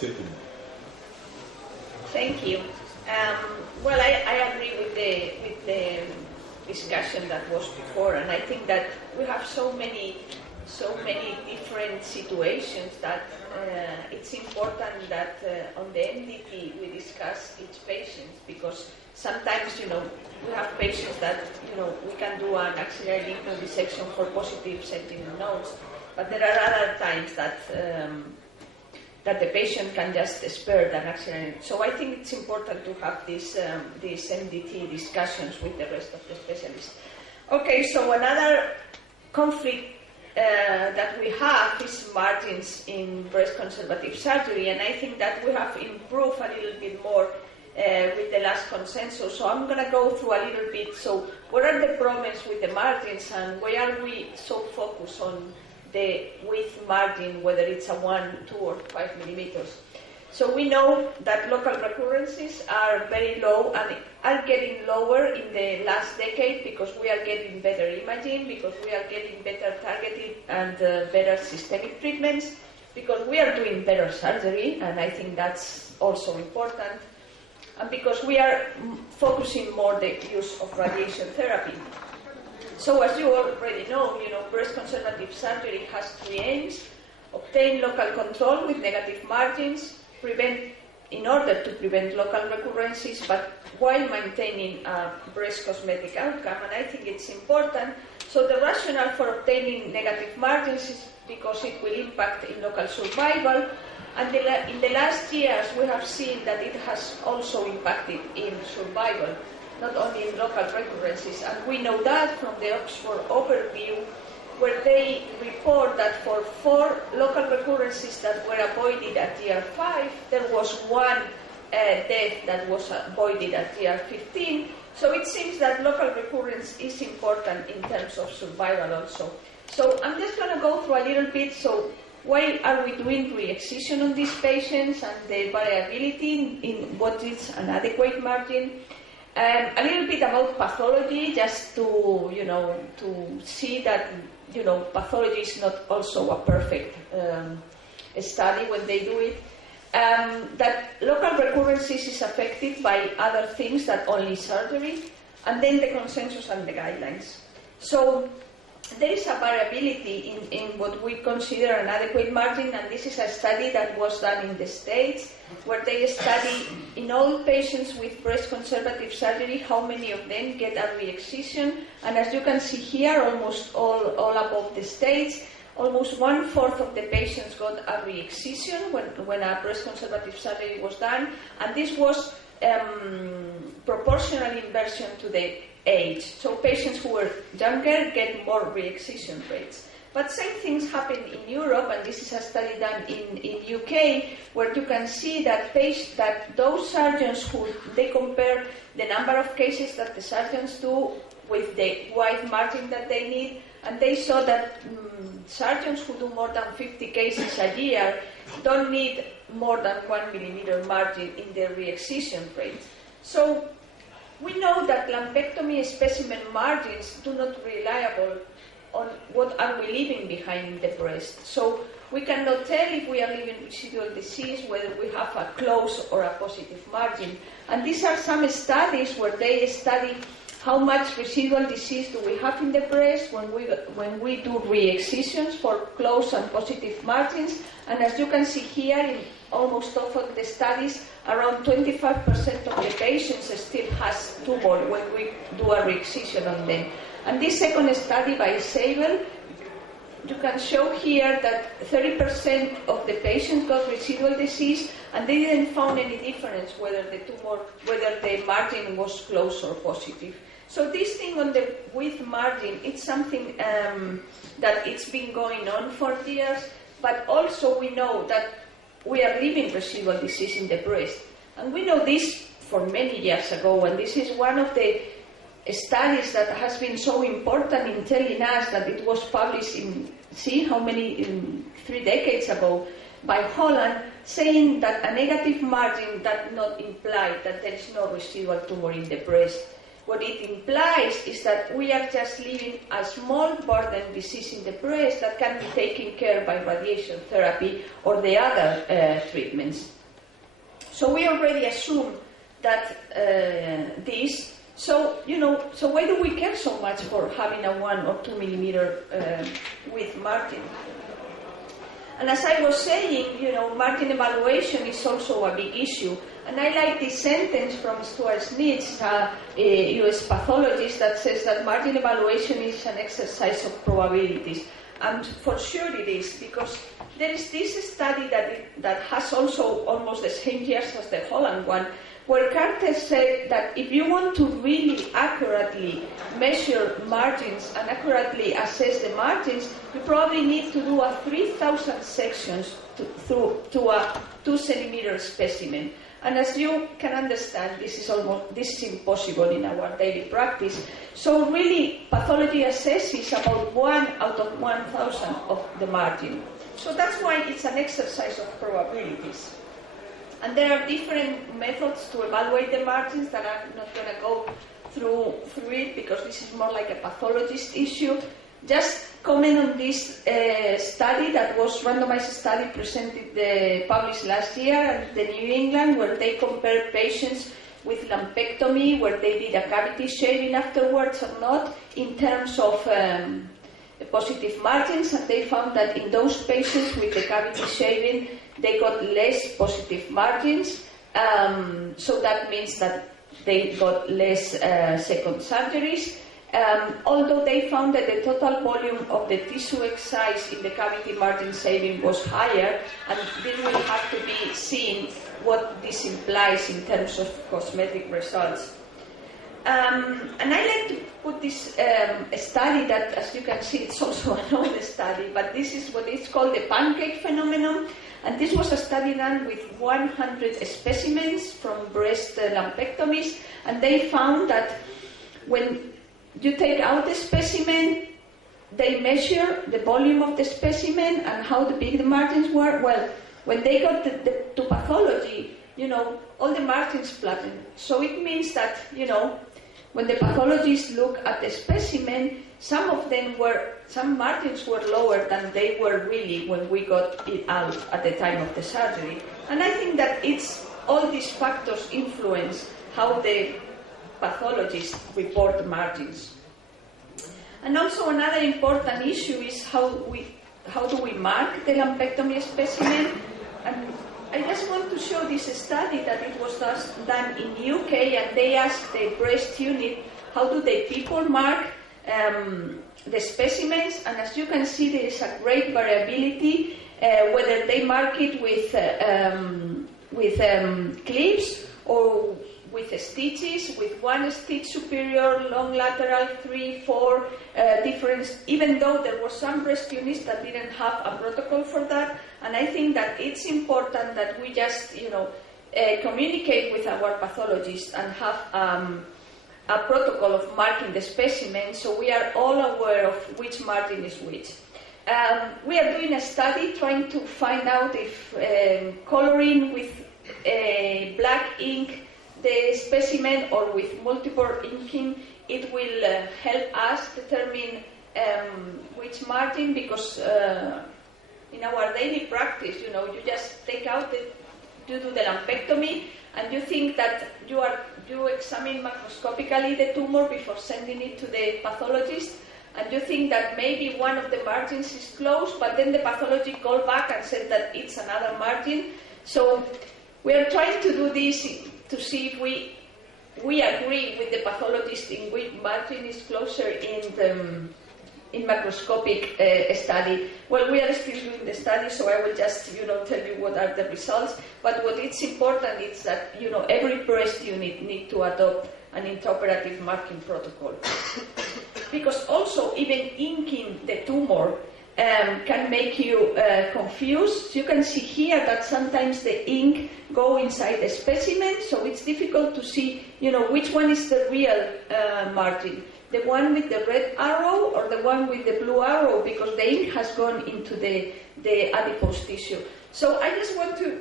setting. Thank you. Well, I agree with the discussion that was before, and I think that we have so many different situations that it's important that on the MDT we discuss each patient, because sometimes, we have patients that, we can do an axillary lymph node dissection for positive sentinel nodes, but there are other times that the patient can just spare an axillary. So I think it's important to have these MDT discussions with the rest of the specialists. Okay, so another conflict that we have is margins in breast conservative surgery, and I think that we have improved a little bit more with the last consensus. So I'm going to go through a little bit. So what are the problems with the margins, and why are we so focused on the width margin, whether it's a 1, 2, or 5 millimeters? So we know that local recurrences are very low and are getting lower in the last decade because we are getting better imaging, because we are getting better targeted and better systemic treatments, because we are doing better surgery, and I think that's also important, and because we are focusing more the use of radiation therapy. So as you already know, breast conservative surgery has 3 aims: obtain local control with negative margins, in order to prevent local recurrences, but while maintaining a breast cosmetic outcome, and I think it's important. So the rationale for obtaining negative margins is because it will impact in local survival, and in the last years we have seen that it has also impacted in survival, not only in local recurrences, and we know that from the Oxford overview, where they report that for 4 local recurrences that were avoided at year 5, there was 1 death that was avoided at year 15. So it seems that local recurrence is important in terms of survival also. So I'm just going to go through a little bit. So why are we doing re-excision on these patients and the variability in what is an adequate margin? A little bit about pathology, just to to see that pathology is not also a perfect study when they do it. That local recurrences is affected by other things than only surgery, and then the consensus and the guidelines. So there is a variability in what we consider an adequate margin, and this is a study that was done in the States, where they study in all patients with breast conservative surgery how many of them get a re-excision, and as you can see here, almost all above the States, almost 1/4 of the patients got a re-excision when a breast conservative surgery was done, and this was proportional inversion to the age. So patients who were younger get more re-excision rates. But same things happen in Europe, and this is a study done in UK, where you can see that those surgeons who they compare the number of cases that the surgeons do with the wide margin that they need, and they saw that surgeons who do more than 50 cases a year don't need more than 1 millimeter margin in their re-excision rate. So we know that lumpectomy specimen margins do not reliable on what are we leaving behind in the breast. So we cannot tell if we are leaving residual disease, whether we have a close or a positive margin. And these are some studies where they study how much residual disease do we have in the breast when we do re-excisions for close and positive margins. And as you can see here, in almost all of the studies, around 25% of the patients still has tumor when we do a re-excision on them. And this second study by Isabel, you can show here that 30% of the patients got residual disease, and they didn't find any difference whether the margin was close or positive. So this thing on the width margin, it's something that it's been going on for years, but also we know that we are leaving residual disease in the breast. And we know this for many years ago, and this is one of the studies that has been so important in telling us that it was published in 3 decades ago by Holland, saying that a negative margin does not imply that there is no residual tumor in the breast. what it implies is that we are just leaving a small burden disease in the breast that can be taken care by radiation therapy or the other treatments. So we already assume that this. So why do we care so much for having a 1 or 2 millimeter width margin? And as I was saying, margin evaluation is also a big issue. And I like this sentence from Stuart Smith, a US pathologist, that says that margin evaluation is an exercise of probabilities. And for sure it is, because there is this study that has also almost the same years as the Holland one, where Carter said that if you want to really accurately measure margins and accurately assess the margins, you probably need to do a 3,000 sections to a 2 centimeter specimen. And as you can understand, this is impossible in our daily practice. So really, pathology assesses about 1 out of 1,000 of the margin. So that's why it's an exercise of probabilities. And there are different methods to evaluate the margins that I'm not going to go through it because this is more like a pathologist issue. Just comment on this study that was randomized study published last year at the New England, where they compared patients with lumpectomy, where they did a cavity shaving afterwards or not, in terms of positive margins, and they found that in those patients with the cavity shaving, they got less positive margins. So that means that they got less second surgeries. Although they found that the total volume of the tissue excised in the cavity margin shaving was higher, and this will have to be seen what this implies in terms of cosmetic results. And I like to put this study that, as you can see, it's also an old study, but this is what is called the pancake phenomenon. And this was a study done with 100 specimens from breast lumpectomies, and they found that when you take out the specimen, they measure the volume of the specimen and how big the margins were. Well, when they got to pathology, all the margins flattened. So it means that, when the pathologists look at the specimen, some margins were lower than they were really when we got it out at the time of the surgery. And I think that all these factors influence how the pathologists report margins. And also another important issue is how do we mark the lumpectomy specimen? And I just want to show this study that it was done in UK, and they asked the breast unit how do they people mark the specimens, and as you can see there is a great variability whether they mark it with clips or with stitches, with one stitch superior, long lateral, 3, 4 different, even though there were some breast units that didn't have a protocol for that. And I think that it's important that we just, communicate with our pathologists and have a protocol of marking the specimen so we are all aware of which margin is which. We are doing a study trying to find out if coloring with black ink the specimen or with multiple inking, it will help us determine which margin, because in our daily practice, you just take out you do the lumpectomy, and you think that you examine macroscopically the tumor before sending it to the pathologist, and you think that maybe one of the margins is close, but then the pathology called back and said that it's another margin. So we are trying to do this to see if we agree with the pathologist in which margin is closer in macroscopic study. Well, we are still doing the study, so I will just tell you what are the results. But what is important is that every breast unit need to adopt an intraoperative marking protocol, because also even inking the tumor can make you confused. You can see here that sometimes the ink go inside the specimen, so it's difficult to see, which one is the real margin, the one with the red arrow or the one with the blue arrow, because the ink has gone into the adipose tissue. So I just want to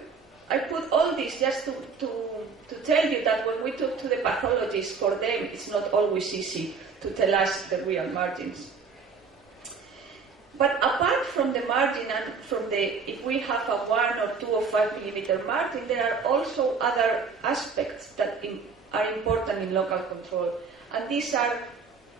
I put all this just to tell you that when we talk to the pathologists, for them it's not always easy to tell us the real margins. But apart from the margin and from if we have a 1 or 2 or 5 millimeter margin, there are also other aspects that are important in local control. And these are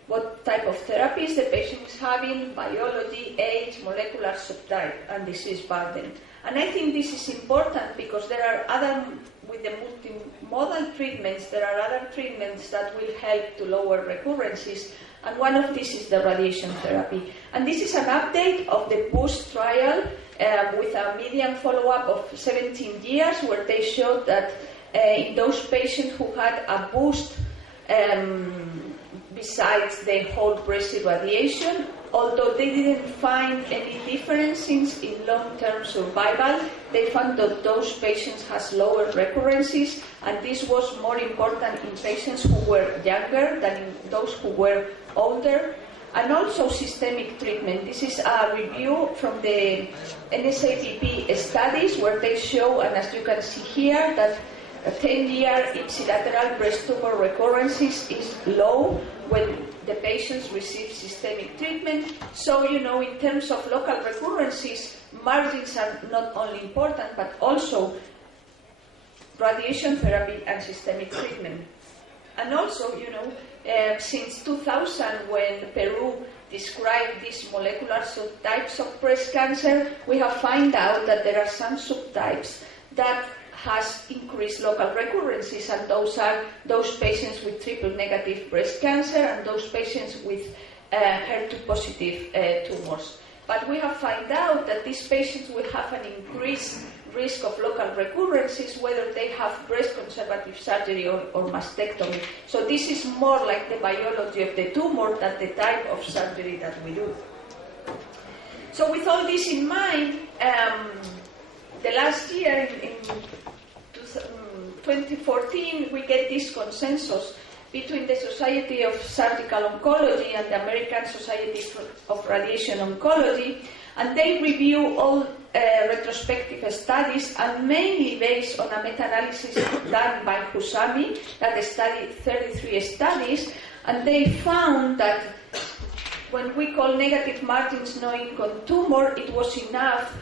what type of therapies the patient is having, biology, age, molecular subtype, and disease burden. And I think this is important because there are other, with the multimodal treatments, there are other treatments that will help to lower recurrences, and one of these is the radiation therapy. And this is an update of the BOOST trial with a median follow-up of 17 years, where they showed that in those patients who had a BOOST besides the whole breast irradiation, although they didn't find any differences in long-term survival, they found that those patients has lower recurrences, and this was more important in patients who were younger than in those who were older. And also systemic treatment. This is a review from the NSABP studies where they show, and as you can see here, that a 10-year ipsilateral breast tumor recurrences is low when the patients receive systemic treatment. So, in terms of local recurrences, margins are not only important, but also radiation therapy and systemic treatment. And also, since 2000, when Peru described these molecular subtypes of breast cancer, we have found out that there are some subtypes that has increased local recurrences, and those are those patients with triple-negative breast cancer and those patients with HER2-positive tumors. But we have found out that these patients will have an increased risk of local recurrences, whether they have breast conservative surgery or mastectomy. So this is more like the biology of the tumor than the type of surgery that we do. So with all this in mind, the last year, in 2014, we get this consensus between the Society of Surgical Oncology and the American Society of Radiation Oncology, and they review all retrospective studies, and mainly based on a meta-analysis done by Husami that studied 33 studies, and they found that when we call negative margins no income tumor, it was enough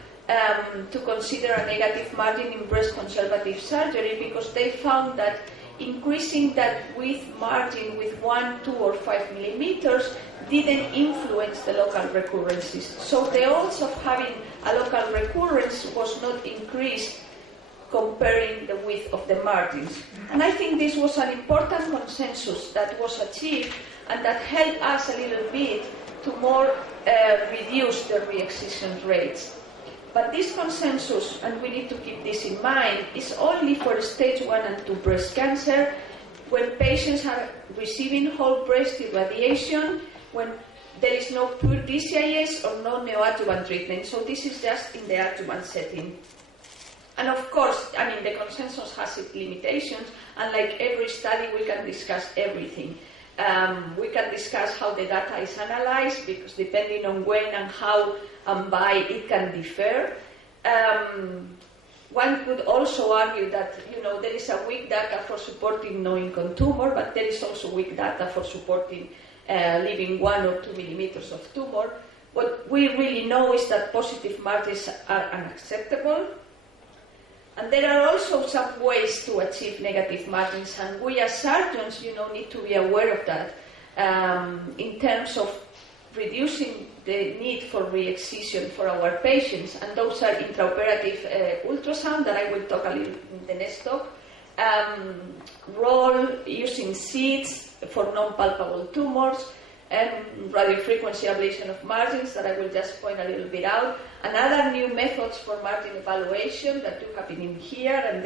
to consider a negative margin in breast conservative surgery, because they found that increasing that width margin with 1, 2, or 5 millimeters didn't influence the local recurrences. So the odds of having a local recurrence was not increased comparing the width of the margins. And I think this was an important consensus that was achieved, and that helped us a little bit to more reduce the re-excision rates. But this consensus, and we need to keep this in mind, is only for stage 1 and 2 breast cancer, when patients are receiving whole breast irradiation, when there is no pure DCIS or no neoadjuvant treatment. So this is just in the adjuvant setting. And of course, the consensus has its limitations, and like every study, we can discuss everything. We can discuss how the data is analyzed, because depending on when and how and by, it can differ. One could also argue that there is a weak data for supporting no income tumor, but there is also weak data for supporting leaving 1 or 2 millimeters of tumor. What we really know is that positive margins are unacceptable. And there are also some ways to achieve negative margins, and we as surgeons, need to be aware of that in terms of reducing the need for re-excision for our patients. And those are intraoperative ultrasound, that I will talk a little in the next talk, roll using seeds for non-palpable tumors, and radiofrequency ablation of margins, that I will just point a little bit out, and other new methods for margin evaluation that do happen in here, and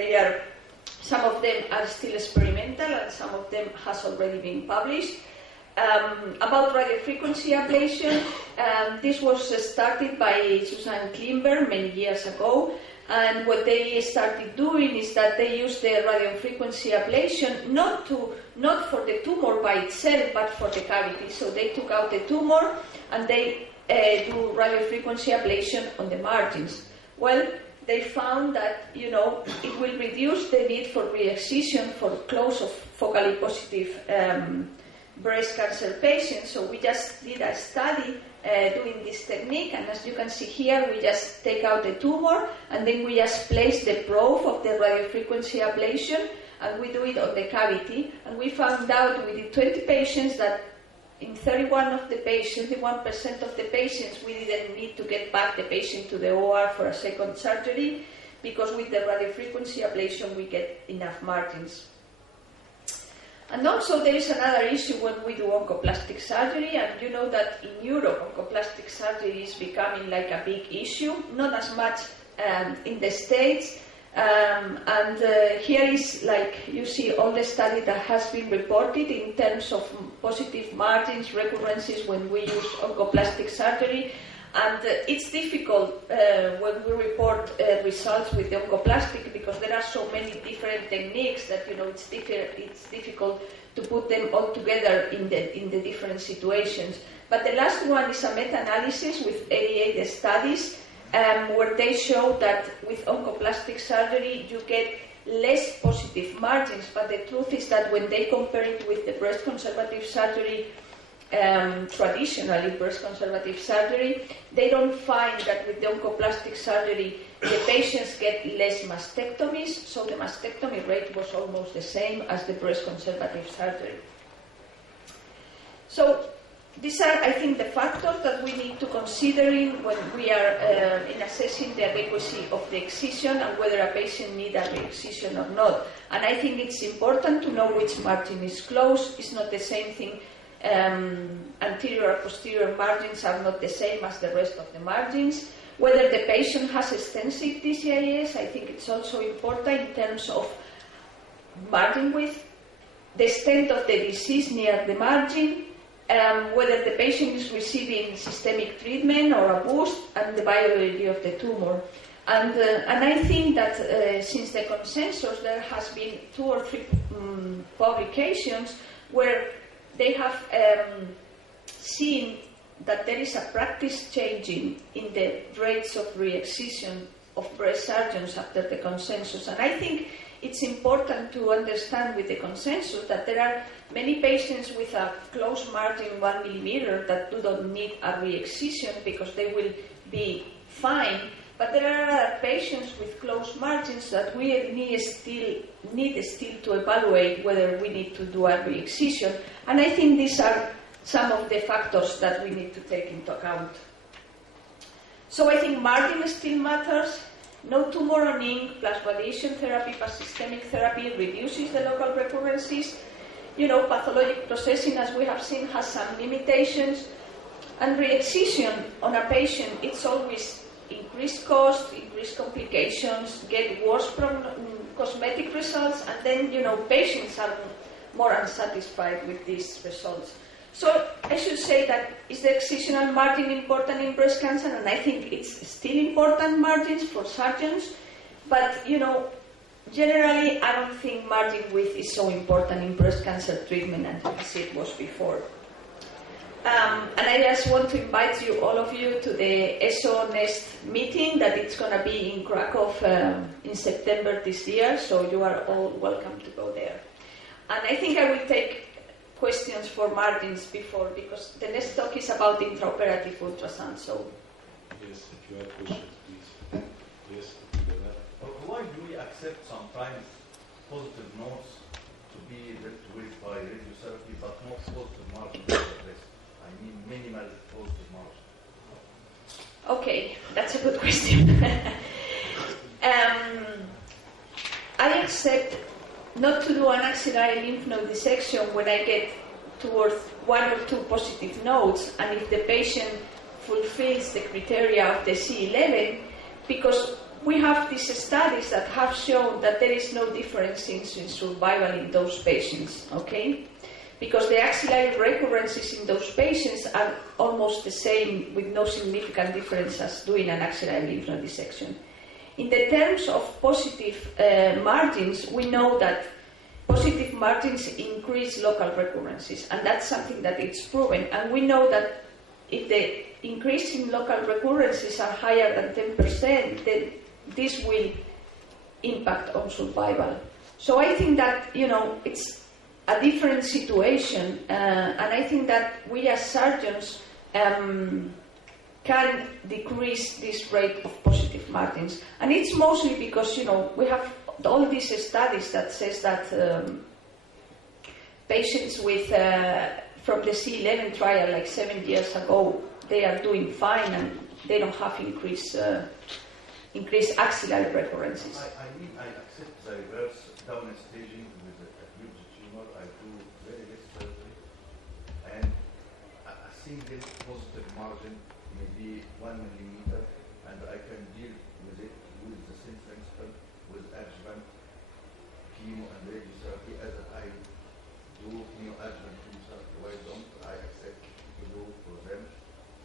some of them are still experimental, and some of them has already been published. About radiofrequency ablation, this was started by Susan Klimber many years ago, and what they started doing is that they used the radiofrequency ablation not for the tumor by itself, but for the cavity. So they took out the tumor and they do radiofrequency ablation on the margins. Well, they found that, it will reduce the need for re-excision for close of focally positive breast cancer patients. So we just did a study doing this technique, and as you can see here, we just take out the tumor, and then we just place the probe of the radiofrequency ablation, and we do it on the cavity. And we found out with the 20 patients that in 31% of the patients, we didn't need to get back the patient to the OR for a second surgery, because with the radiofrequency ablation we get enough margins. And also there is another issue when we do oncoplastic surgery, and you know that in Europe oncoplastic surgery is becoming like a big issue, not as much in the States. Here is, like, you see all the study that has been reported in terms of positive margins, recurrences when we use oncoplastic surgery. And it's difficult when we report results with the oncoplastic, because there are so many different techniques that it's difficult to put them all together in the different situations. But the last one is a meta-analysis with 88 studies where they show that with oncoplastic surgery you get less positive margins. But the truth is that when they compare it with the breast conservative surgery, traditionally breast conservative surgery, they don't find that with the oncoplastic surgery the patients get less mastectomies, so the mastectomy rate was almost the same as the breast conservative surgery. So these are, I think, the factors that we need to consider when we are in assessing the adequacy of the excision and whether a patient needs a re-excision or not. And I think it's important to know which margin is close. It's not the same thing. Anterior or posterior margins are not the same as the rest of the margins. Whether the patient has extensive DCIS, I think it's also important in terms of margin width, the extent of the disease near the margin, whether the patient is receiving systemic treatment or a boost, and the biology of the tumor. And I think that since the consensus, there has been 2 or 3 publications where they have seen that there is a practice changing in the rates of re-excision of breast surgeons after the consensus. And I think it's important to understand with the consensus that there are many patients with a close margin 1 millimeter that do not need a re-excision because they will be fine. But there are other patients with close margins that we need still to evaluate whether we need to do a re-excision. And I think these are some of the factors that we need to take into account. So I think margin still matters. No tumor on ink plus radiation therapy plus systemic therapy reduces the local recurrences. Pathologic processing, as we have seen, has some limitations. And re-excision on a patient, it's always increased cost, increased complications, get worse cosmetic results, and then, patients are more unsatisfied with these results. So I should say that is the excisional margin important in breast cancer? And I think it's still important margins for surgeons, but, generally I don't think margin width is so important in breast cancer treatment as it was before. And I just want to invite all of you to the ESO Nest meeting that it's going to be in Krakow in September this year, so you are all welcome to go there. And I think I will take questions for margins before, because the next talk is about intraoperative ultrasound. So. Yes, if you have questions, please. Yes. Why do we accept sometimes positive notes to be with by radiotherapy, but not positive margin for the breast? I mean, minimal positive margin. Okay, that's a good question. I accept not to do an axillary lymph node dissection when I get towards 1 or 2 positive nodes, and if the patient fulfills the criteria of the C11, because we have these studies that have shown that there is no difference in survival in those patients, okay? Because the axillary recurrences in those patients are almost the same, with no significant difference as doing an axillary lymph node dissection. In the terms of positive margins, we know that positive margins increase local recurrences, and that's something that it's proven. And we know that if the increase in local recurrences are higher than 10%, then this will impact on survival. So I think that, it's a different situation, and I think that we as surgeons can decrease this rate of positive margins. And it's mostly because, we have all these studies that says that patients with from the C11 trial, like 7 years ago, they are doing fine and they don't have increased axillary recurrences. I accept the reverse down staging with the acute tumor. I do very less surgery, and a single positive margin may be 1 millimeter, and I can deal with it with the same principle with adjuvant chemo and radiotherapy as I do neoadjuvant chemotherapy. Why don't I accept to do for them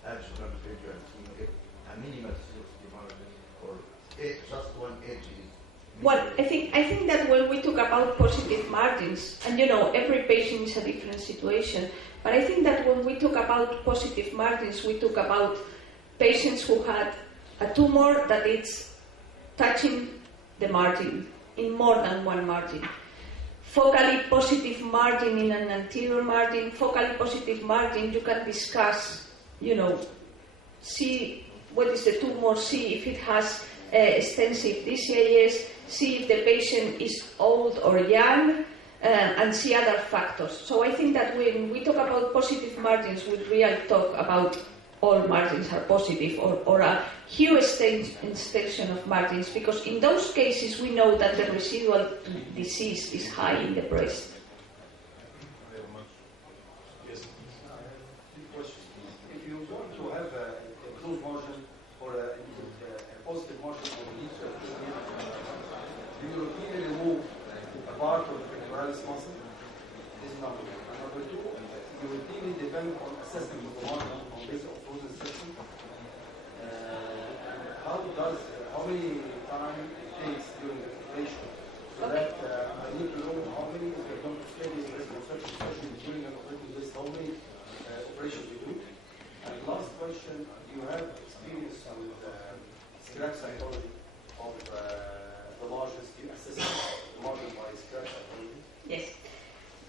adjuvant radio and chemo if a minimal safety margin or just one edge is? Well, I think that when we talk about positive margins, and every patient is a different situation, but I think that when we talk about positive margins, we talk about patients who had a tumor that is touching the margin in more than one margin. Focally positive margin in an anterior margin, focally positive margin, you can discuss, see what is the tumor, see if it has extensive DCIS, see if the patient is old or young, and see other factors. So I think that when we talk about positive margins, we really talk about all margins are positive or a huge extension of margins, because in those cases we know that the residual disease is high in the breast. If you want to have a close margin or a positive margin on the leaf, do you routinely remove a part of the pectoralis muscle? This is number one. And number two, you routinely depend on assessment of the margin on basis of frozen section. How many time it takes during the operation? So that I need to know how many, if you're going to study this breast reconstruction, especially during an operating list, how many operations you do. And last question, you have experience with scratch cytology of the margins, you assess the margin by scratch cytology? Yes.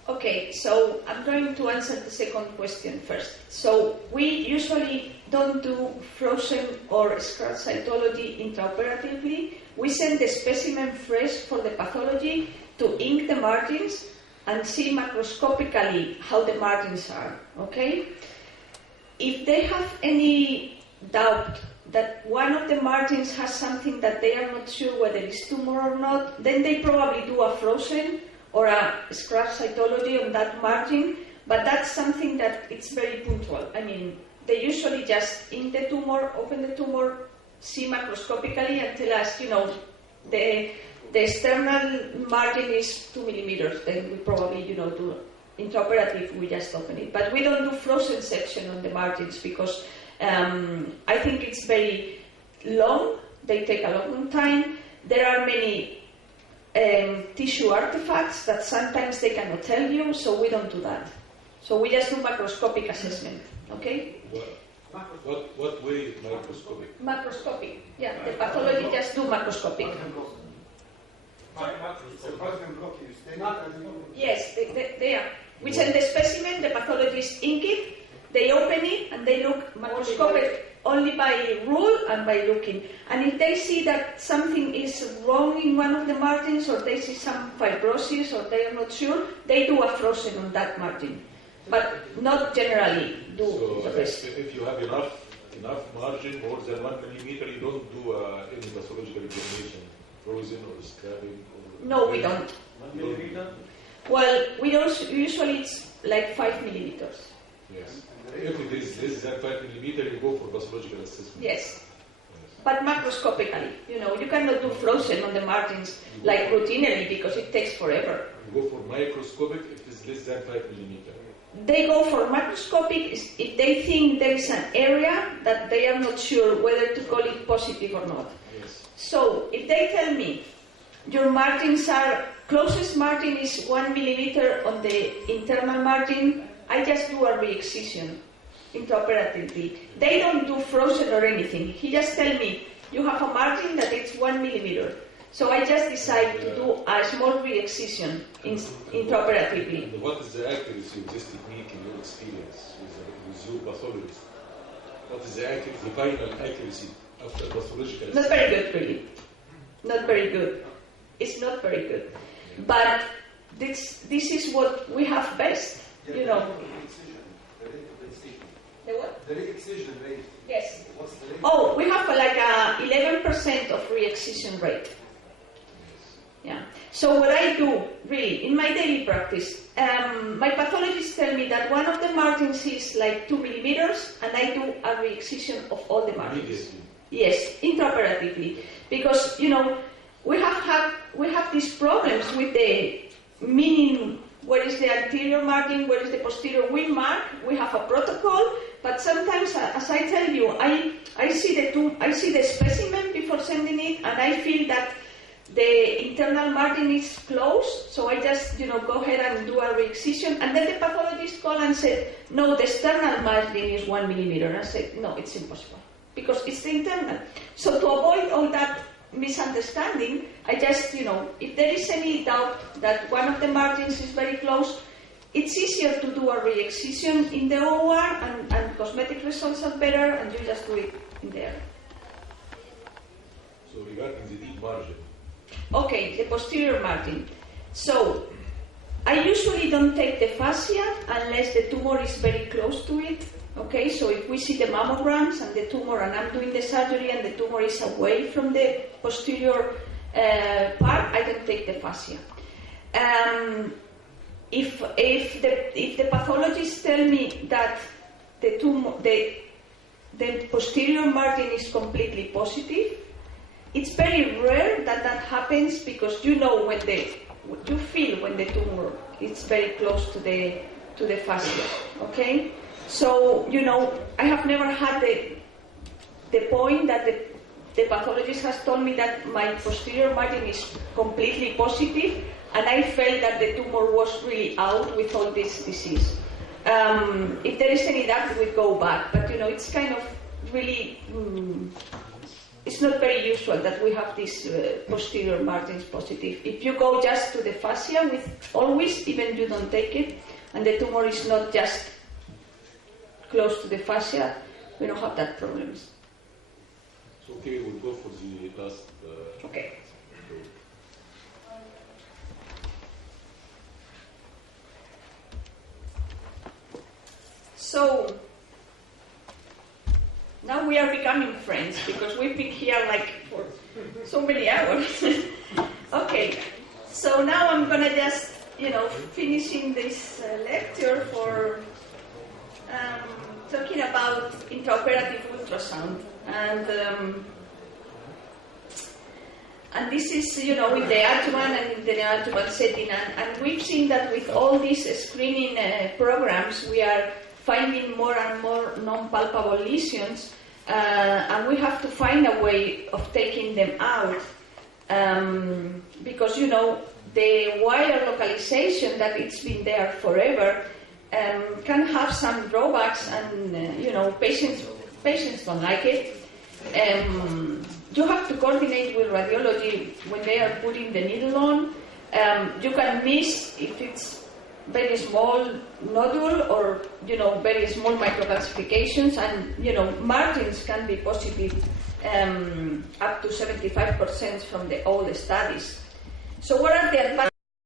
Okay, so I'm going to answer the second question first. So we usually don't do frozen or scratch cytology intraoperatively. We send the specimen fresh for the pathology to ink the margins and see macroscopically how the margins are, okay? If they have any doubt that one of the margins has something that they are not sure whether it's tumor or not, then they probably do a frozen or a scratch cytology on that margin, but that's something that it's very punctual. I mean, they usually just ink the tumor, open the tumor, see macroscopically and tell us, the external margin is 2 millimeters, then we probably, do intraoperative, we just open it. But we don't do frozen section on the margins because I think it's very long, they take a long time. There are many tissue artifacts that sometimes they cannot tell you, so we don't do that. So we just do macroscopic assessment, okay? What way microscopic? Macroscopic, yeah. The pathology just do macroscopic. Yes, they are. We send the specimen, the pathologist ink it, they open it, and they look macroscopic only by rule and by looking. And if they see that something is wrong in one of the margins, or they see some fibrosis, or they are not sure, they do a frozen on that margin. But not generally do the rest. If you have enough margin, more than 1 millimeter, you don't do any pathological examination, frozen or scrubbing? No, we don't. 1 millimeter? Well, we don't, usually it's like 5 millimeters. Yes. If it is less than 5 millimeter, you go for pathological assessment. Yes. But macroscopically, you cannot do frozen on the margins like routinely because it takes forever. You go for microscopic if it is less than 5 millimeter. They go for macroscopic if they think there is an area that they are not sure whether to call it positive or not. Yes. So if they tell me your margins are, closest margin is 1 millimeter on the internal margin, I just do a re-excision intraoperatively. They don't do frozen or anything. He just tell me you have a margin that it's 1 millimeter. So I just decided to do a small re-excision intraoperatively. And what is the accuracy of this technique in your experience with your pathologist? What is the final accuracy after pathological? Not very good, really. Not very good. It's not very good. But this is what we have best, you know. The what? The re-excision rate. Yes. What's the rate? Oh, we have like a 11% of re-excision rate. Yeah. So what I do, really, in my daily practice, my pathologists tell me that one of the margins is like 2 millimeters, and I do a re-excision of all the margins. Yes, intraoperatively, because you know we have these problems with the meaning. Where is the anterior margin? Where is the posterior wing mark? We have a protocol, but sometimes, as I tell you, I see the specimen before sending it, and I feel that the internal margin is close, so I just go ahead and do a re-excision, and then the pathologist called and said, no, the external margin is 1 millimeter. And I said, no, it's impossible because it's the internal. So to avoid all that misunderstanding, I just, if there is any doubt that one of the margins is very close, it's easier to do a re-excision in the OR, and cosmetic results are better, and you just do it in there. So regarding the deep margin. Okay, the posterior margin. So I usually don't take the fascia unless the tumor is very close to it. Okay, so if we see the mammograms and the tumor, and I'm doing the surgery and the tumor is away from the posterior part, I don't take the fascia. If the pathologists tell me that the tumor, the posterior margin is completely positive, it's very rare that happens, because you feel when the tumor is very close to the fascia. Okay. So, I have never had the point that the pathologist has told me that my posterior margin is completely positive, and I felt that the tumor was really out with all this disease. If there is any doubt, we go back. But, it's kind of really, it's not very usual that we have these posterior margins positive. If you go just to the fascia, even you don't take it, and the tumor is not just close to the fascia, we don't have that problems. So, okay, we'll go for the last. Okay. So now we are becoming friends, because we've been here like for so many hours. Okay. So now I'm gonna just finishing this lecture for. Talking about intraoperative ultrasound, and this is in the adjuvant and in the neoadjuvant setting, and we've seen that with all these screening programs we are finding more and more non-palpable lesions, and we have to find a way of taking them out, because the wire localization that it's been there forever can have some drawbacks, and patients don't like it. You have to coordinate with radiology when they are putting the needle on. You can miss if it's very small nodule or very small microcalcifications, and margins can be positive up to 75% from the old studies. So what are the advantages?